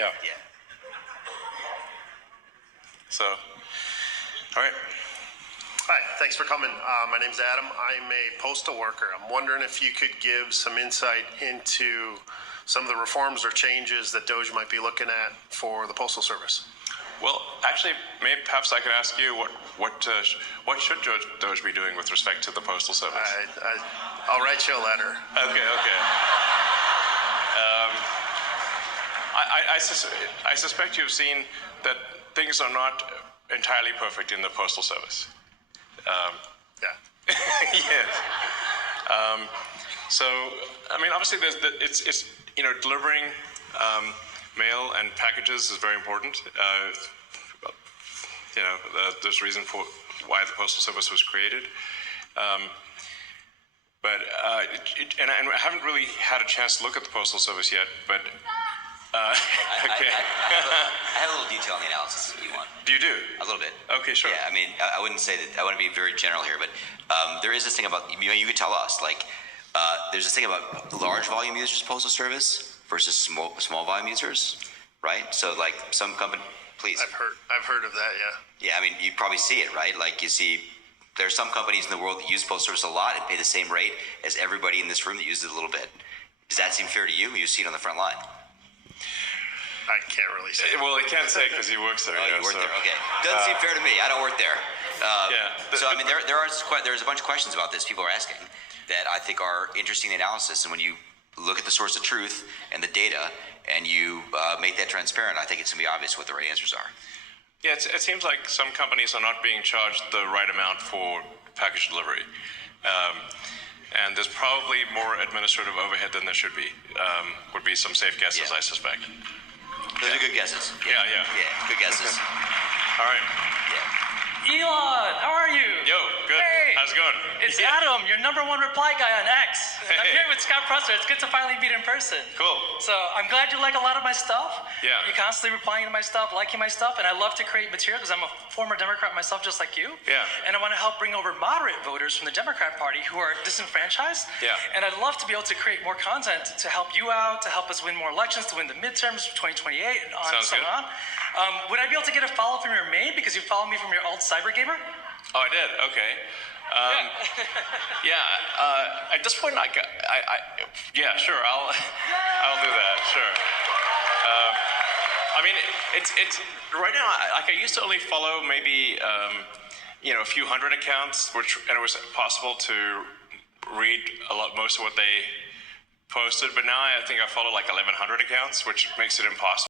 Yeah. Yeah. So, all right. Hi, thanks for coming. My name's Adam. I'm a postal worker. I'm wondering if you could give some insight into some of the reforms or changes that DOJ might be looking at for the Postal Service. Well, actually, maybe perhaps I could ask you what should DOJ be doing with respect to the Postal Service? I'll write you a letter. Okay. I suspect you've seen that things are not entirely perfect in the Postal Service. Yeah. Yes. So, I mean, obviously, it's delivering mail and packages is very important. There's a reason for why the Postal Service was created. But I haven't really had a chance to look at the Postal Service yet, but okay. I have a little detail on the analysis if you want. Do you do? A little bit. Okay, sure. Yeah, I mean, I wouldn't say that, I want to be very general here, but there is this thing about, you can tell us, like, there's this thing about large volume users of Postal Service versus small volume users, right? So, like, some company, please. I've heard of that, yeah. Yeah, I mean, you probably see it, right? Like, you see, there are some companies in the world that use Postal Service a lot and pay the same rate as everybody in this room that uses it a little bit. Does that seem fair to you? You see it on the front line. I can't really say. Well, he can't say because he works there. Oh, you work there. Okay, doesn't seem fair to me. I don't work there. So I mean, there's a bunch of questions about this people are asking that I think are interesting analysis. And when you look at the source of truth and the data, and you make that transparent, I think it's gonna be obvious what the right answers are. Yeah, it seems like some companies are not being charged the right amount for package delivery. And there's probably more administrative overhead than there should be, would be some safe guesses, Yeah. I suspect. Those are good guesses. Yeah. Yeah, good guesses. All right. Yeah. Elon, how are you? Yo, good. Hey. How's it going? It's Adam, your #1 reply guy on X. I'm Hey. here with Scott Presser. It's good to finally meet in person. Cool. So I'm glad you like a lot of my stuff. Yeah. You're constantly replying to my stuff, liking my stuff, and I love to create material because I'm a former Democrat myself, just like you. Yeah. And I want to help bring over moderate voters from the Democrat Party who are disenfranchised. Yeah. And I'd love to be able to create more content to help you out, to help us win more elections, to win the midterms for 2028, and on and Sounds so good. on. Would I be able to get a follow from your main because you follow me from your alt cyber gamer? Oh, I did. Okay. At this point, yeah, sure. I'll do that. Sure. I mean, it's right now. I used to only follow maybe a few hundred accounts, and it was possible to read most of what they posted. But now I think I follow like 1,100 accounts, which makes it impossible.